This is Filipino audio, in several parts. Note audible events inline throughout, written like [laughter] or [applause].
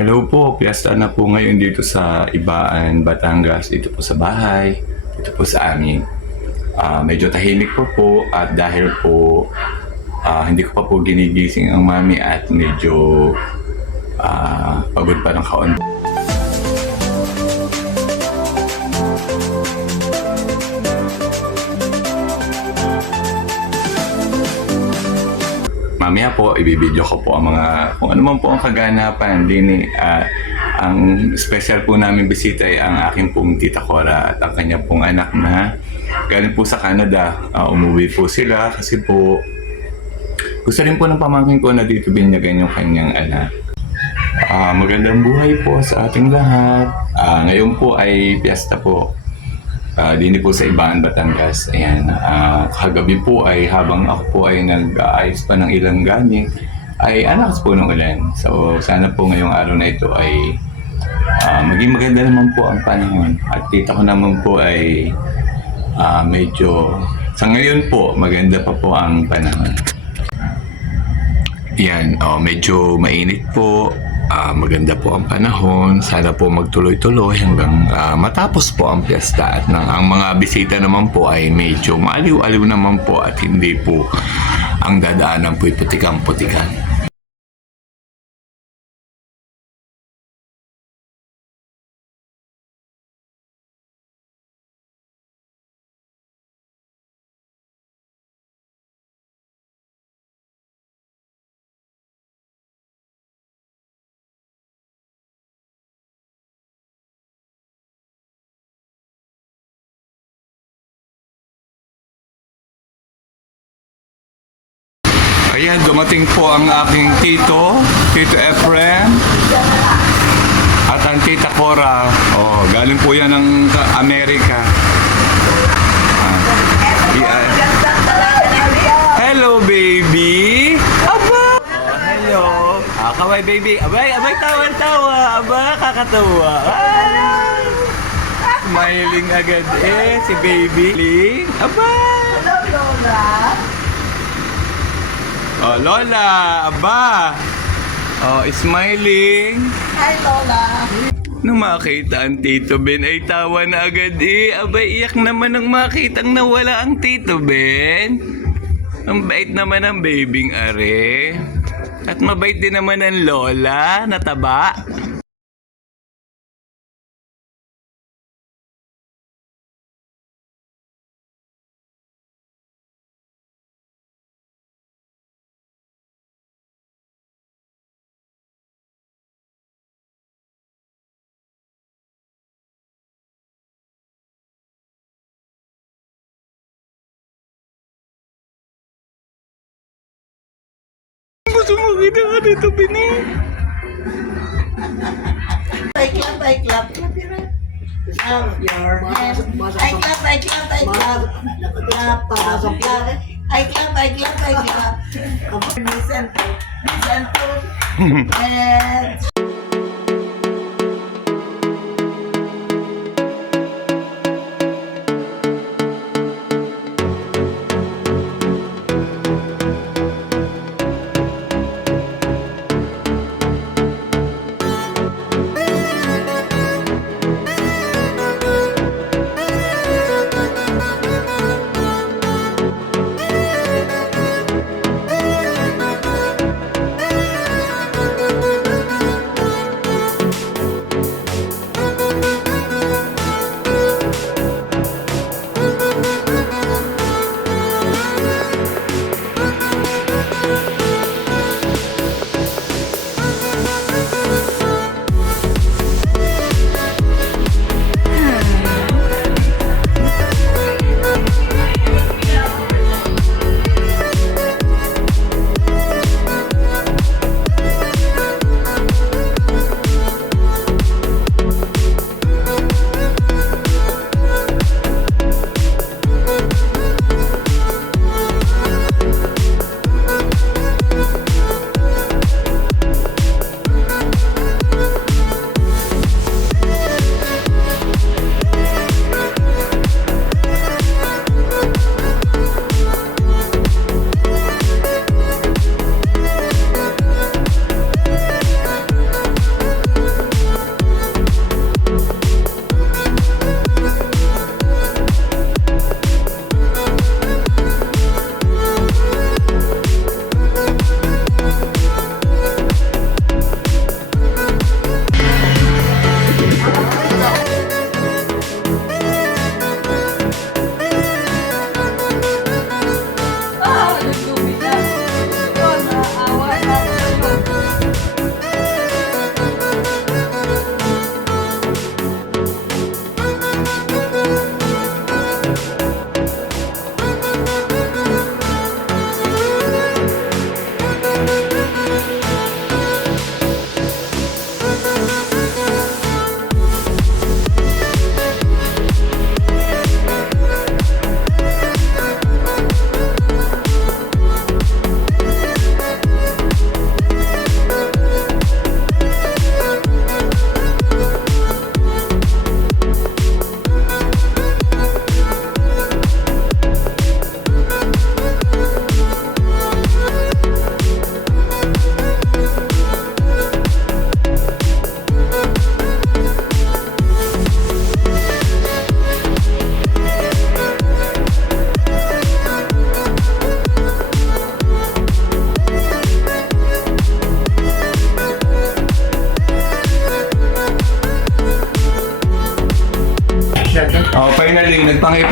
Hello po, piyesta na po ngayon dito sa Ibaan, Batangas, dito po sa bahay, dito po sa amin. Ah, medyo tahimik po po at dahil po ah, hindi ko pa po ginigising ang mami at medyo ah, pagod pa ng kaunti. Mamaya po, ibibideo ko po ang mga, kung ano man po ang kaganapan din uh, ang special po namin bisita ay ang aking pong tita Cora at ang kanya pong anak na galing po sa Canada. Ah, umuwi po sila kasi po gusto rin po ng pamangkin ko na dito binyagan yung kanyang anak. Ah, magandang buhay po sa ating lahat. Ah, ngayon po ay piyesta po. Ah, dini po sa Ibaan, Batangas. Ayan, ah, kagabi po ay habang ako po ay nag-aayos pa ng ilang gamit, ay anakas po ng ulan. So, sana po ngayong araw na ito ay ah, maging maganda naman po ang panahon. At tita ko naman po ay ah, medyo, sa ngayon po, maganda pa po ang panahon. Yan, oh, medyo mainit po. Ah, maganda po ang panahon. Sana po magtuloy-tuloy hanggang ah, matapos po ang piyesta. At nang, ang mga bisita naman po ay medyo maaliw-aliw naman po at hindi po ang dadaanan po'y putikang-putikan. Ayan, dumating po ang aking tito, Tito Efren. At ang tita Cora. Oh, galing po yan ng ka- Amerika. Ah, i- ah, Hello, baby! Aba! Oh, hello! Ah, kaway, baby. Abay, abay, tawa-tawa. Aba, kakatawa. Ah! Smiling agad eh, si baby. Aba! Oh, Lola, aba. Oh, smiling. Hi, Lola. Nung makita ang Tito Ben ay tawa na agad eh. Abay, iyak naman nang makitang nawala ang Tito Ben. Ang bait naman ng babing are. At mabait din naman ang Lola na kita ka Tito Ben eh. I clap, I clap, clap your hands. I clap, I clap, I clap. Clap, clap, clap. I clap, I clap, I clap. Listen to, listen to. And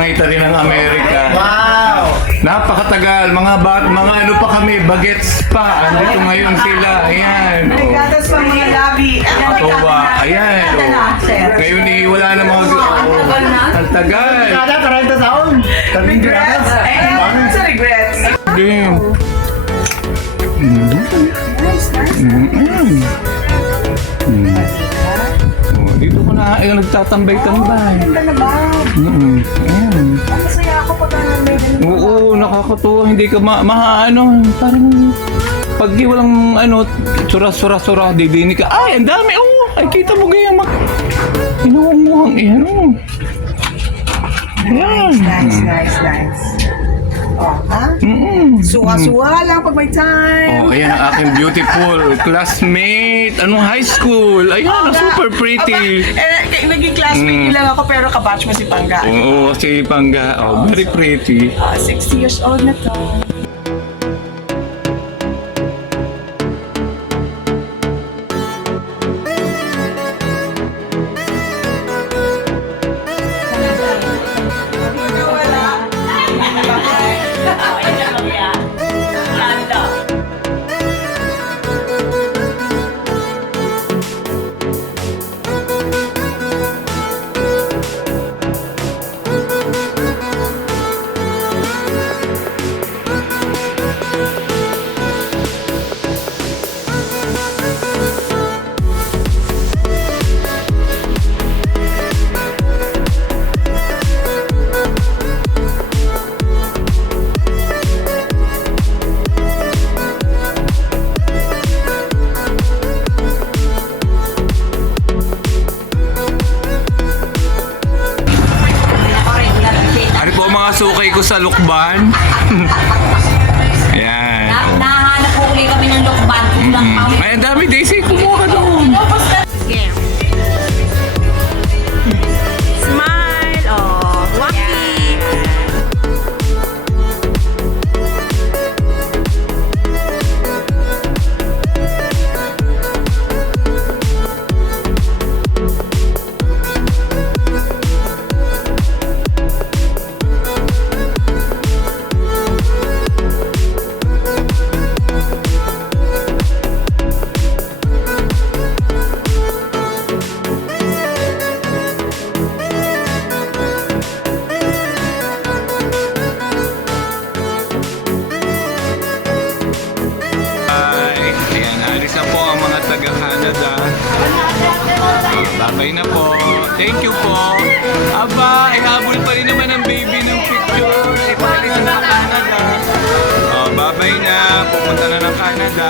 Nagpangipangita rin ng Amerika. Wow! Napakatagal. Mga ba- mga ano pa kami, bagets pa. Andito ngayon sila. Ayan. Gatas pa mga labi. Tuwa. Ayan. Oh. Ngayon eh, wala na mga... Ang tagal. Kada 30 taon. Regrets? Eh, sa regrets. Game. Nice, nice. Mm. Oh, dito ko na eh, nagtatambay-tambay. Ganda na ba? Mm. Ayan. Masaya ako pag may ganun. Oo, nakakatuwa. Hindi ka ma, ma ano, parang pag di walang ano, sura-sura-sura, didinig ka. Ay, ang dami. Oo, ay kita mo ganyan. Mak Inuunguhang eh, ano. Ayan. Nice, nice, nice. Oh, ha? Mm-mm. Suwa-suwa lang pag may time. Oh, ayan ang aking beautiful [laughs] classmate. Anong high school? Ayan, super pretty. Aba, eh, naging classmate Mm. lang ako pero kabatch mo si Pangga. Oo, si Pangga. Oh, very pretty. Ah, 60 years old na to. Ko sa lukban? [laughs] Ayan. Na- Nahanap po uli kami ng lokban. Kulang pa. Mm. Ay, ang dami, Daisy. Thank you po. Aba, ihabol pa rin naman ang baby ng picture. Ito alis na Canada. Oh, babay na. Pupunta na ng Canada.